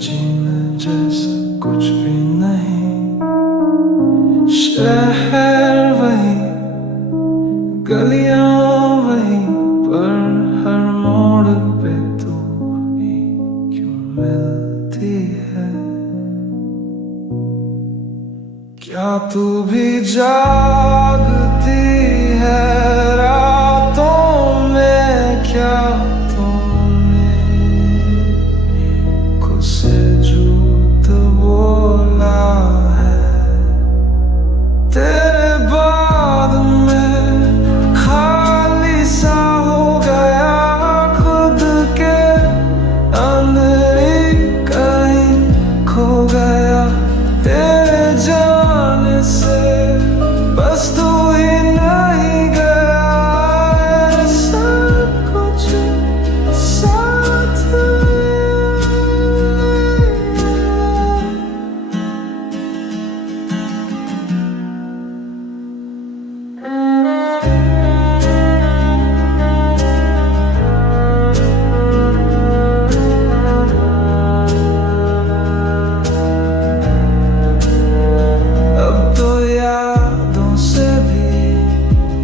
जीना जैसा कुछ भी नहीं। शहर वही, गलियां वही, पर हर मोड़ पे तू ही क्यों मिलती है। क्या तू भी जागती है रातों में? क्या तूने खुद से झूठ बोला है? तेरे बाद में खाली सा हो गया, खुद के अंदर ही कहीं खो गया। तेरे जाने से बस तू ही नहीं गया, सब कुछ साथ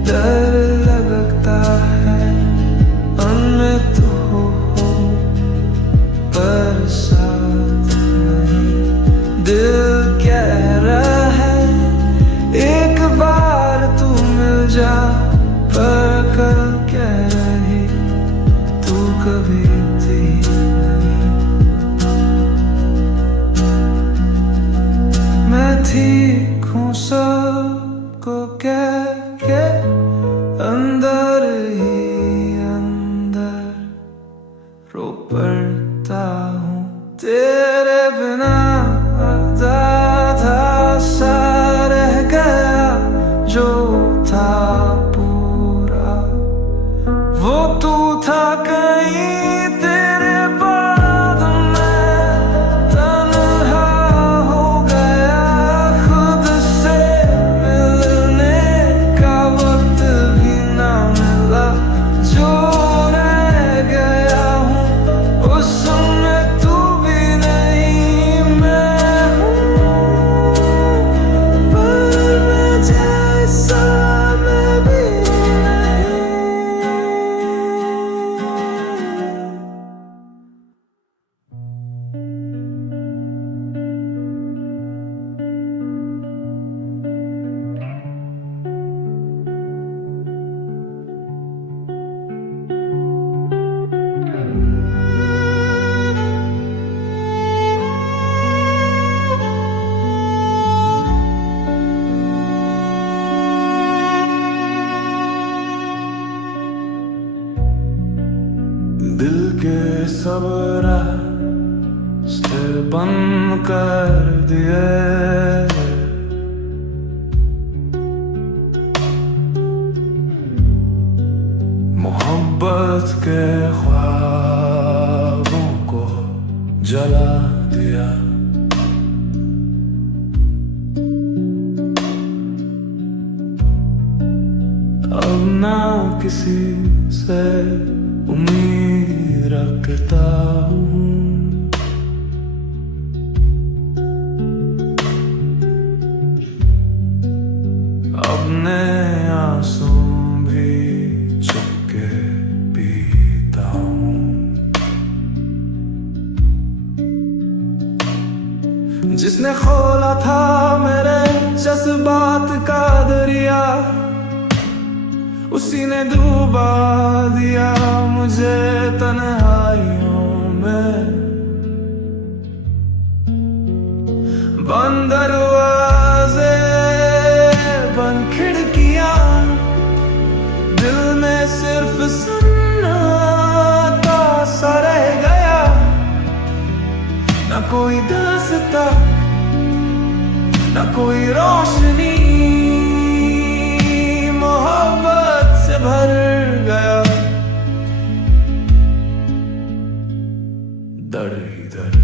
डर लगता है। उनमें तो हो पर साथ नहीं। दिल कह रहा है एक बार तू मिल जा, पर कल कह रही तू कभी थी नहीं। मैं ठीक हूँ सबको कह के अंदर ही अंदर रो पड़ता हूँ। तेरे बिना आधा सा रह गया, जो था पूरा वो तू था कहीं। तेरे बाद मैं तन्हा हो गया, खुद से मिलने का वक्त भी ना मिला। जो रह गया हूँ उसमें तू भी नहीं, मैं हूँ पर मैं जैसा मैं भी नहीं। दिल के सब रास्ते बंद कर दिए, मोहब्बत के ख्वाबों को जला दिया। अब ना किसी से उम्मीद रखता हूँ। अपने आंसू भी चुपके पीता हूँ। जिसने खोला था मेरे जज्बात का दरिया, उसी ने डूबा दिया मुझे तन्हाइयों में। बंद दरवाजे बंद खिड़कियां, दिल में सिर्फ सन्नाटा सा रह गया। न कोई दस्तक न कोई रोशनी, मोहब्बत से भर गया दर ही दर।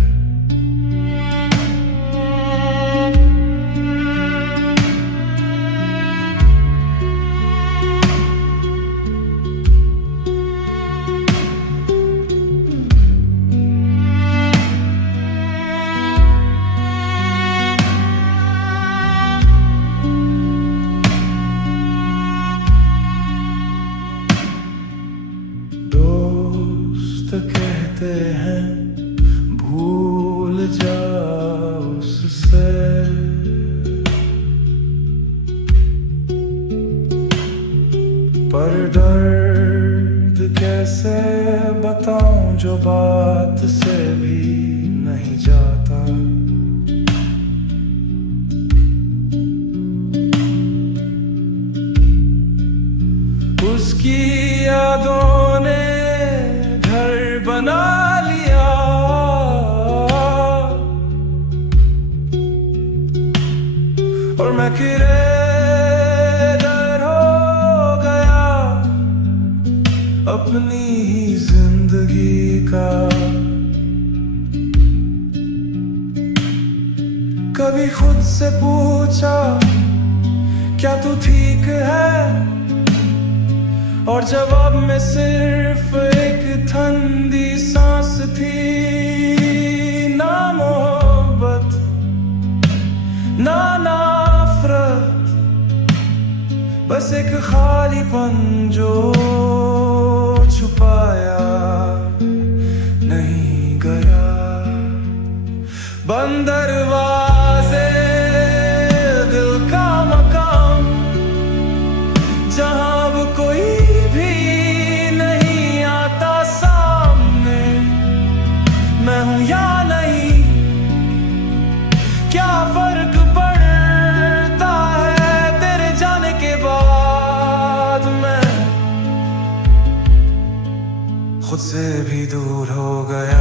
कहते हैं भूल जाओ उससे, पर दर्द कैसे बताऊं जो बात से भी नहीं जाता। उसकी यादों ने घर बना लिया, और मैं किरदार हो गया अपनी ही जिंदगी का। कभी खुद से पूछा क्या तू ठीक है, और जवाब में सिर्फ एक ठंडी सांस थी। ना मोहब्बत ना नफरत, बस एक खालीपन जो छुपाया नहीं गया। बंद दरवाजे दिल का मकाम, जहां अब कोई भी नहीं आता सामने। मैं हूं या नहीं, क्या फर्क पड़ता है तेरे जाने के बाद। मैं खुद से भी दूर हो गया।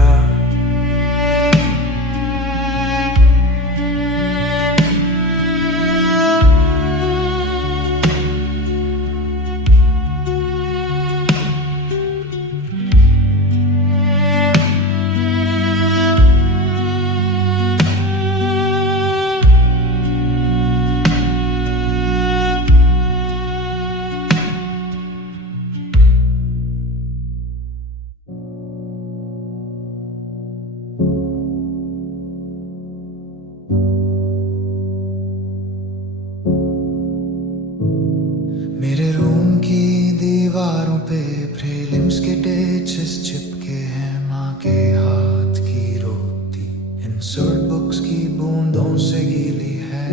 मेरे रूम की दीवारों पे प्रीलिम्स के डेट्स चिपके हैं। माँ के हाथ की रोटी इंसर्ट बुक्स की बूंदों से गीली है।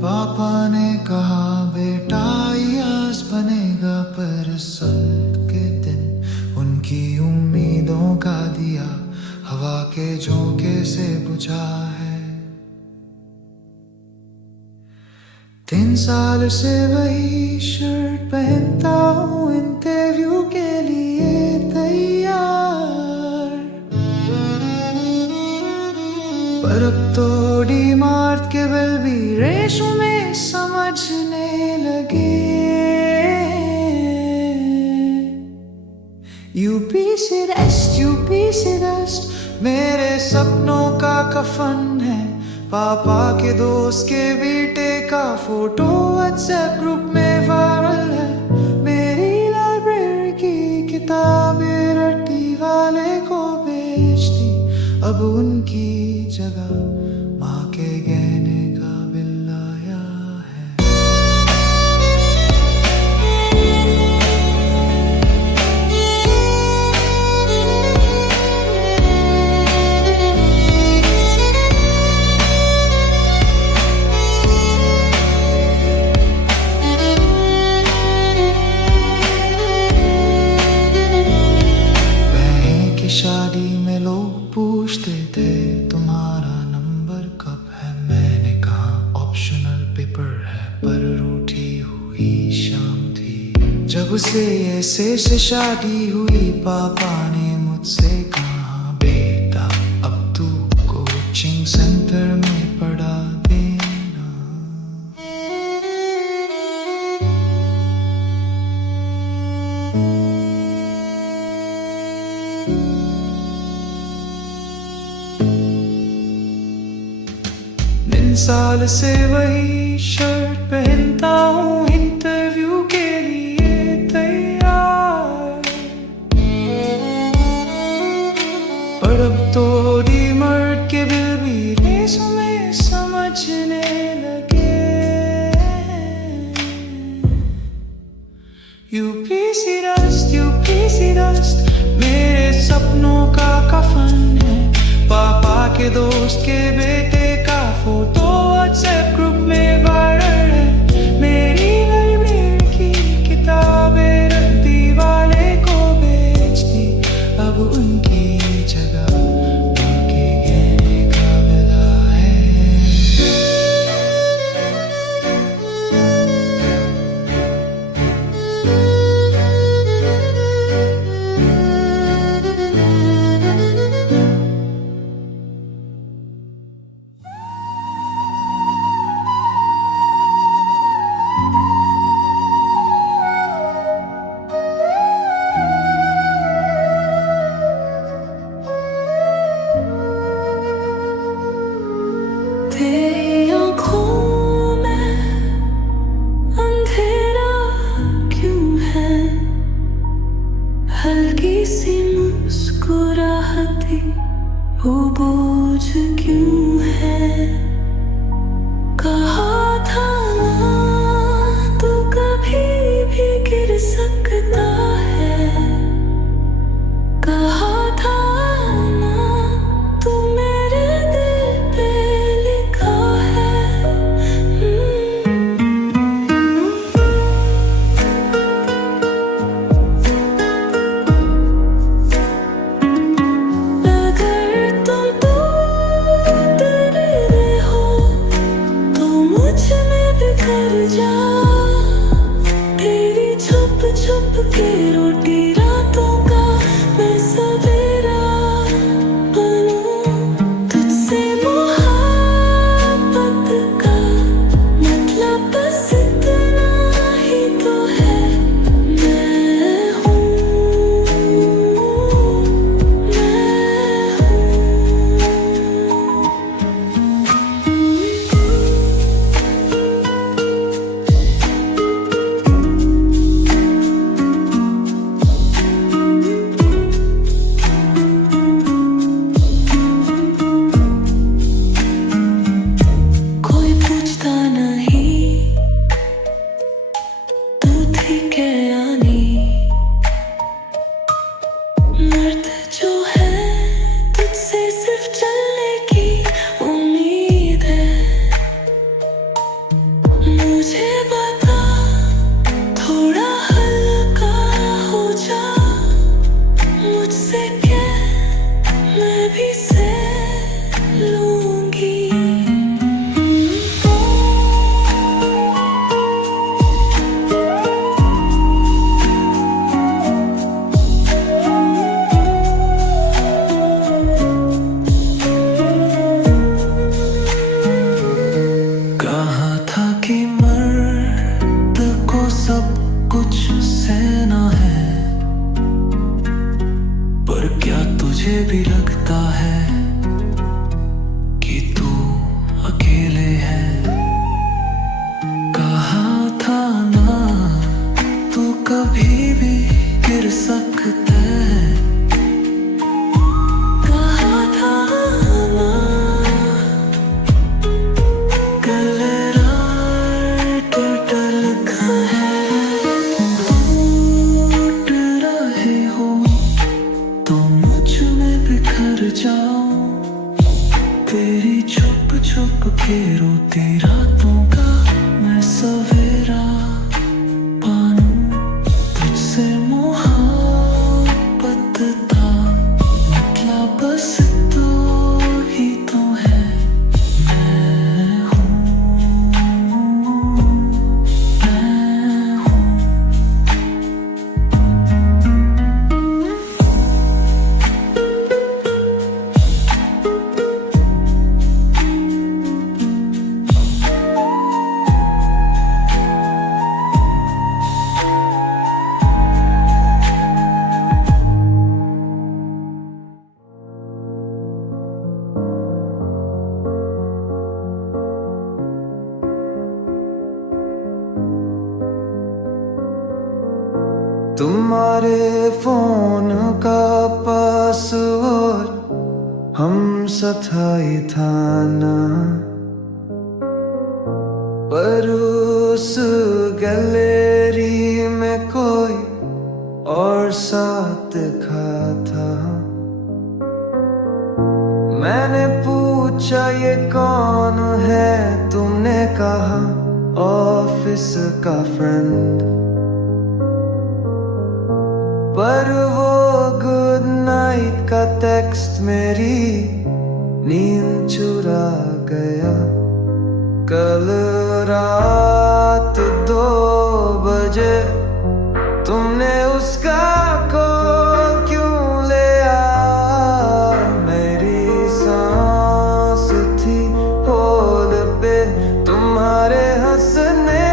पापा ने कहा बेटा आईएएस बनेगा, पर रिजल्ट के दिन उनकी उम्मीदों का दिया हवा के झोंके से बुझा है। 3 साल से वही शर्ट पहनता हूँ, इंटरव्यू के लिए तैयार। पर अब तो डीमार्ट के बिल भी रेशों में समझने लगे। यूपी से डस्ट मेरे सपनों का कफन है। पापा के दोस्त के बेटे का फोटो व्हाट्सएप ग्रुप में वायरल है। मेरी लाइब्रेरी की किताबें रट्टी वाले को बेच दी, अब उनकी जगह माँ के गहने का बिल आया है। शादी में लोग पूछते थे तुम्हारा नंबर कब है, मैंने कहा ऑप्शनल पेपर है, पर रूठी हुई शाम थी जब से ऐसे से शादी हुई। पापा ने मुझसे कहा बेटा अब तू कोचिंग सेंटर में पढ़ा देना। साल से वही शर्ट पहनता हूँ, इंटरव्यू के लिए तैयार। पर अब तो डीमार्ट के बिल भी रेशों में समझने लगे। यूपी सी डस्ट मेरे सपनों का चाहती वो बोझ क्यों है। कहा था ना तू कभी भी गिर सकता है। कहा था ना तू मेरे दिल पे लिखा है। अगर तुम टूट रहे हो तो मुझ में बिखर जा। तेरी छुप छुप के रोटी रातों का मैं सवेरा बनूं। तुझसे मोहब्बत का मतलब बस इतना ही तो है। मैं हूँ, कोई पूछता नहीं तू थी क्या यानी। मर्द जो है तुझसे सिर्फ चलने की उम्मीद है। मुझे बता थोड़ा हल्का हो जा। मुझसे क्या मैं भी सह लूंगी। कहा था कि मर्द को सब कुछ सहना है। पर क्या तुझे भी लगता है कि तू अकेले है। कहा था ना तू कभी भी गिर सकता है। कहा था ना टूट रहे हो तो मुझ में बिखर जाओ। तेरी छुप छुप के रोती रातों का मैं सवेरा बनूं। तुझसे मोहब्बत था मतलब बस तो ही तो है। मैं हूँ, मैं हूँ। तुम्हारे फोन का पासवर्ड हम सथाई था ना। पर उस गैलरी में कोई और साथ दिखा था। मैंने पूछा ये कौन है। तुमने कहा ऑफिस का फ्रेंड। पर वो गुड नाइट का टेक्स्ट मेरी नींद चुरा गया। कल रात 2 बजे तुमने उसका कॉल क्यों लिया। मेरी सांस थी होल पे तुम्हारे हंसने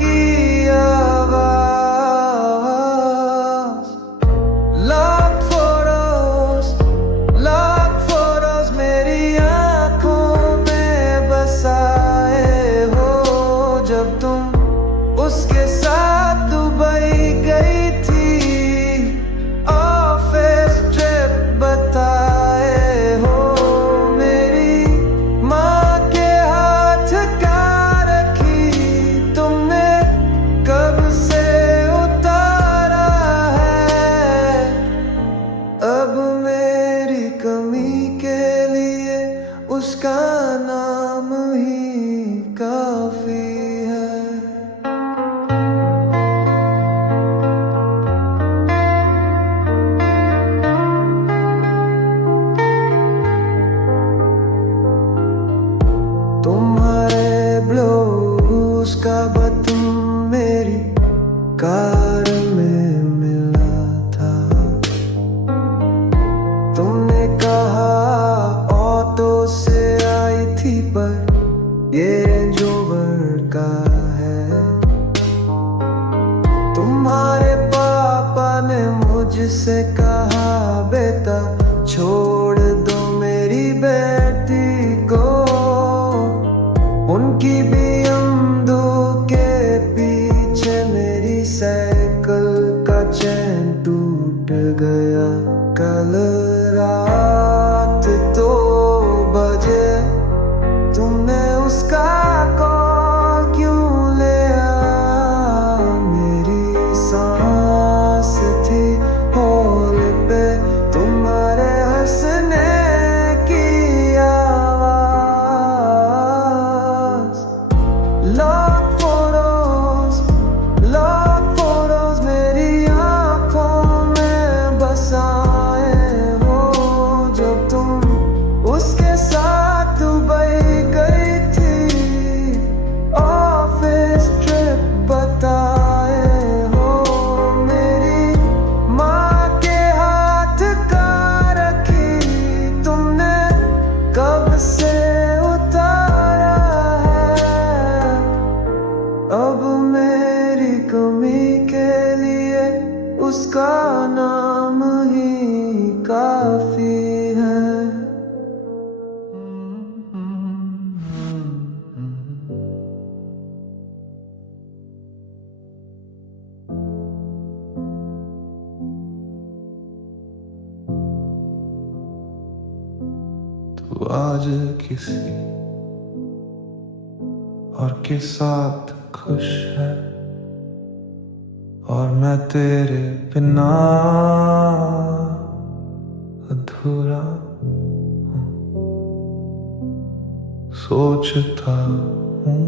की आवाज। लाख फोटोज मेरी आंखों में बसाए हो। जब तुम उसके साथ दुबई गई थी उसका नाम ही काफी है। तुम्हारे ब्लूज का बटन मेरी कार में मिला था। तुमने कहा ऑटो से आई थी पर ये रेंज रोवर का है। तुम्हारे पापा ने मुझसे कहा बेटा छोड़ दो मेरी बेटी को। उनकी BMW के पीछे मेरी साइकिल का चैन टूट गया। कल रात 2 बजे तुमने उसका कॉल क्यों लिया? मेरी सांस थी हॉल पे तुम्हारे हंसने की आवाज। लॉक फोटोज मेरी आंखों में बसाए हो। जब तुम उसके साथ दुबई गई थी ऑफिस ट्रिप बताए हो। मेरी माँ के हाथ का रखी तुमने कब से उतारा है। अब मेरी कमी के लिए उसका नाम ही काफी है। तू आज किसी और के साथ खुश है और मैं तेरे बिना अधूरा हूँ। सोचता हूँ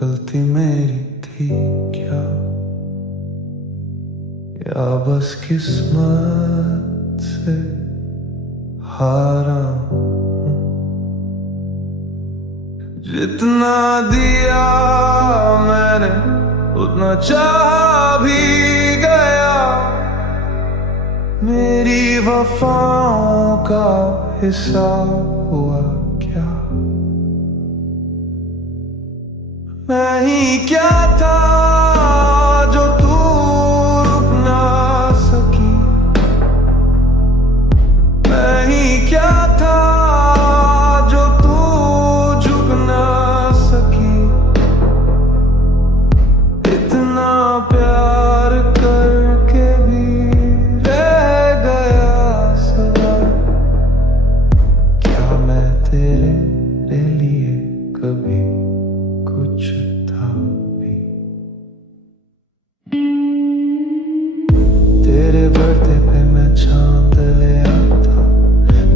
गलती मेरी थी क्या, या बस किस्मत से हारा हूँ। जितना दिया मैंने उतना चाहा भी गया। मेरी वफाओं का हिसाब हुआ क्या? मैं ही क्या था जो तू रुक ना सकी? मैं ही क्या था जो तू झुक ना सकी? इतना प्यार करके भी रह गया सवाल, क्या मैं तेरे लिए कभी कुछ था भी? तेरे बर्थडे पे मैं चांद ले आता।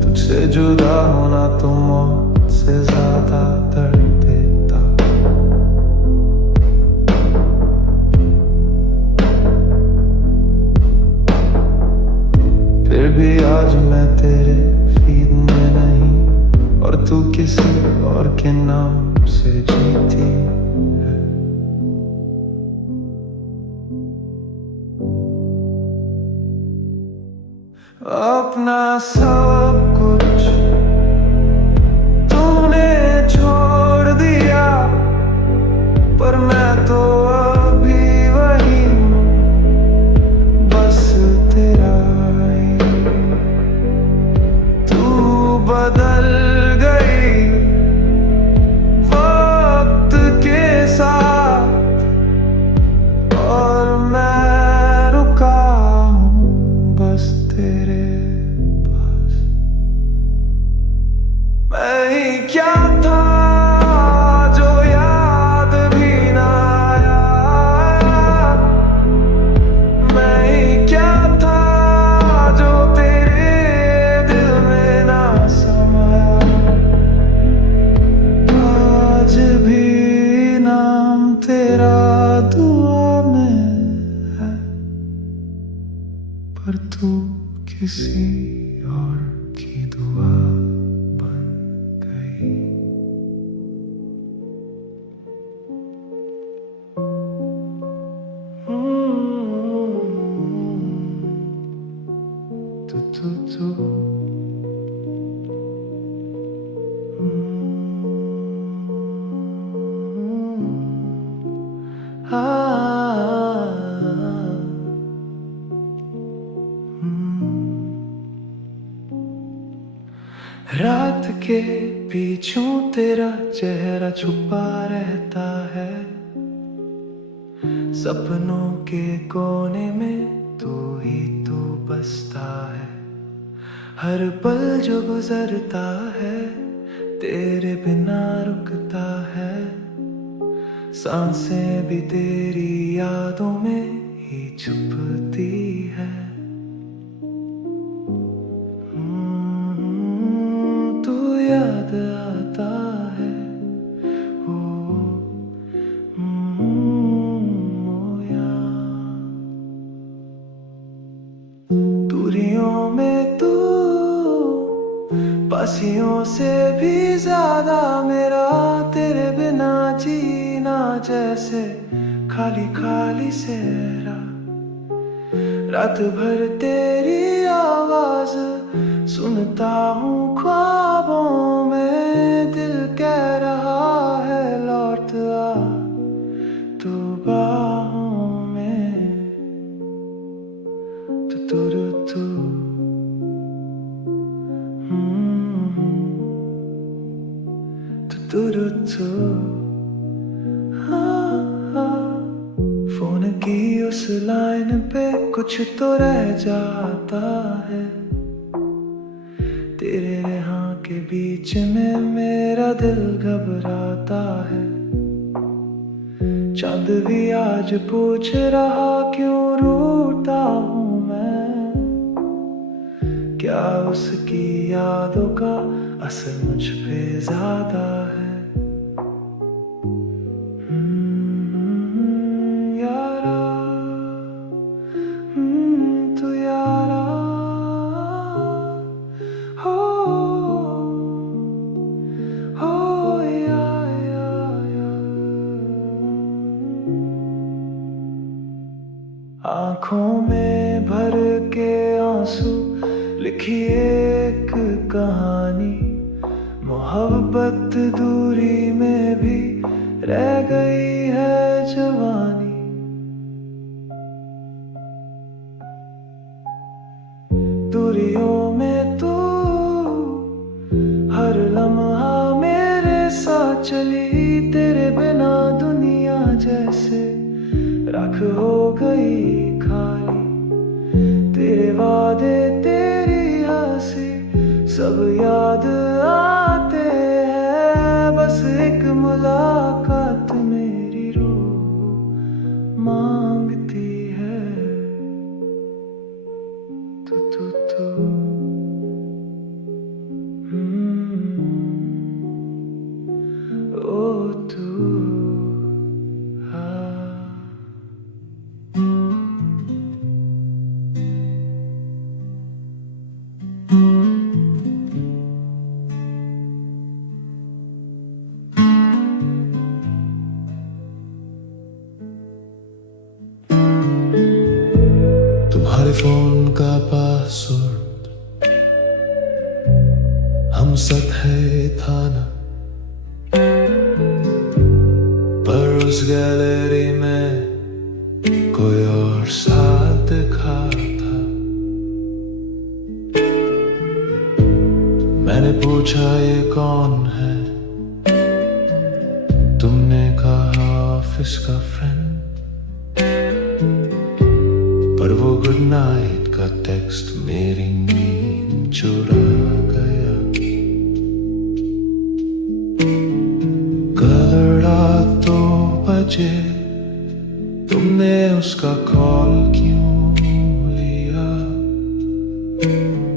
तुझसे जुदा होना तो मौत से ज्यादा दर्द देता। फिर भी आज मैं तेरे फीड में नहीं और तू किसी और के नाम से जीती है। अपना सब कुछ तूने छोड़ दिया, पर मैं तो अभी वही हूँ, बस तेरा ही। तू बदल गई वक्त के साथ और मैं रुका हूँ बस तेरे पास। किसी और की दुआ बन गई। तू रात के पीछों तेरा चेहरा छुपा रहता है, सपनों के कोने में तू ही तू बसता है। हर पल जो गुजरता है तेरे बिना रुकता है, सांसें भी तेरी यादों में ही छुपती है। तू याद आता है ओ याद। दूरियों में तू पासियों से भी ज्यादा मेरा, तेरे बिना जीना जैसे खाली खाली सेरा। रात भर तेरी आवाज सुनता हूँ ख्वाबों में, दिल कह रहा है लौट आ तू बाहों में। तू फोन की उस लाइन पे कुछ तो रह जाता है, तेरे यहाँ के बीच में मेरा दिल घबराता है। चांद भी आज पूछ रहा क्यों रूठा हूँ मैं, क्या उसकी यादों का असर मुझ पे ज्यादा है। यारा तू यारा हो या। आँखों में भर के आंसू लिखी एक कहानी, मोहब्बत दूरी में भी रह गई है जवानी। दूरियों में तू हर लम्हा मेरे साथ चली, तेरे बिना दुनिया जैसे राख हो गई खाली। तेरे वादे तेरी हंसी सब याद आते हैं, बस एक मुलाकात मेरी रूह मांगती है। तू ओ तू तुम्हारे फोन का पासवर्ड हम साथ है था ना, पर उस गैलरी में कोई और साथ दिखा था। मैंने पूछा ये कौन है, तुमने कहा ऑफिस का फ्रेंड, पर वो गुड नाइट का टेक्स्ट मेरी नींद चुरा गया। कल रात 2 बजे तुमने उसका कॉल क्यों लिया,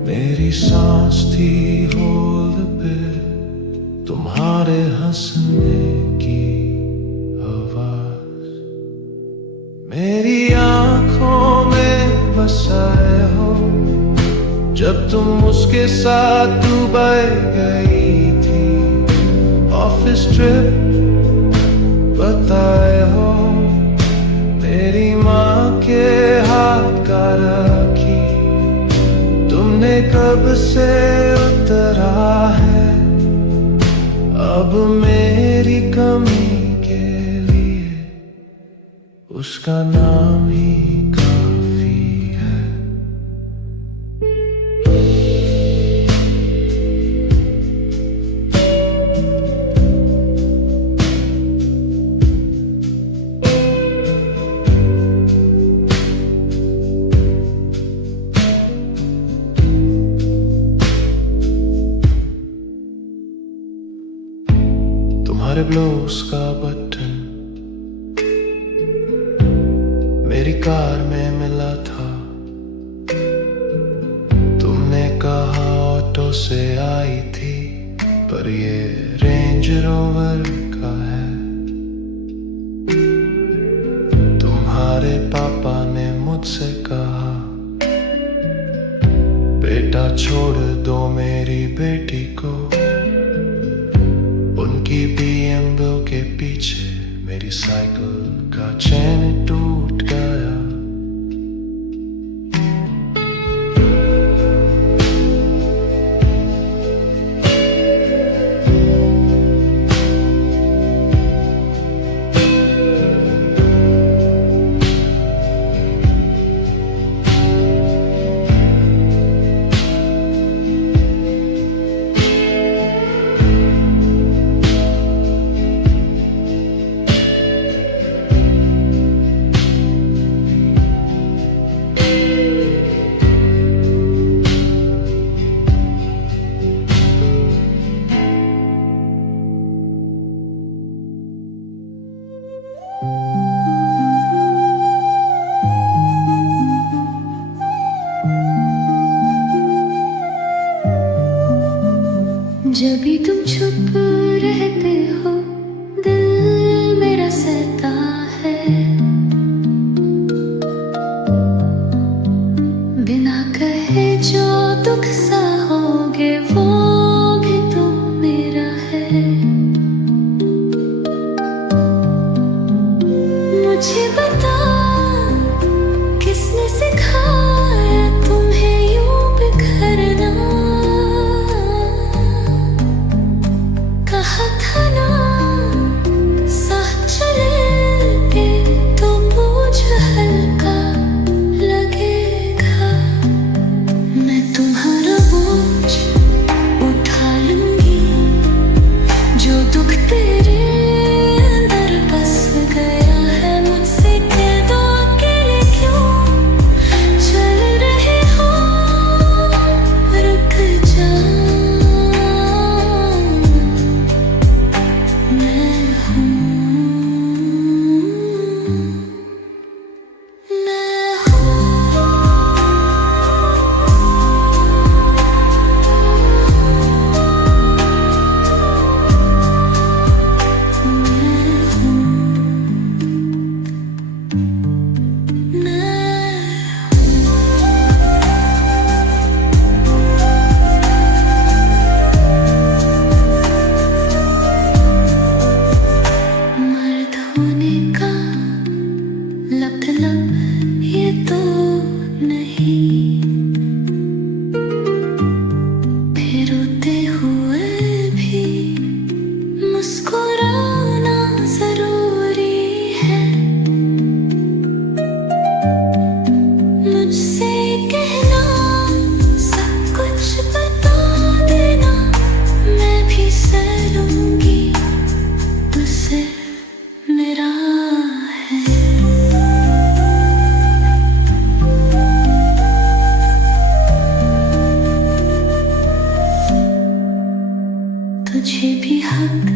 मेरी सांस थी होल्ड पे तुम्हारे हंसने की आवाज। मेरी आंखों में बसाए हो जब तुम उसके साथ दुबई गई थी, ऑफिस ट्रिप बताए हो, मेरी माँ के हाथ का रखी, तुमने कब से उतरा है, अब मेरी कमी के लिए उसका नाम ही काफी है। तुम्हारे ब्लाउज का बटन मेरी कार में मिला था, तुमने कहा ऑटो से आई थी, पर ये रेंज रोवर का है। तुम्हारे पापा ने मुझसे कहा, बेटा छोड़ दो मेरी बेटी को, उनकी BMW के पीछे मेरी साइकिल का चैन टूट गया। जब भी तुम चुप रहते हो, दिल मेरा सहता है, बिना कहे जो दुख सहोगे वो भी तुम मेरा है। मुझे बता किसने सिखाया तुम्हें यूं बिखरना, कहा था ना साथ चलेंगे तो बोझ हल्का लगेगा। मैं तुम्हारा बोझ उठा लूंगी, जो दुख तेरे अंदर बस गया है, मुझसे कह दो अकेले क्यों चल रहे हो, रुक जा। ये तो नहीं, फिर रोते हुए भी मुस्कुराना जरूरी है। मुझसे कहना सब कुछ बता देना, मैं भी सह लूंगी, तुझसे मेरा तुझे भी हक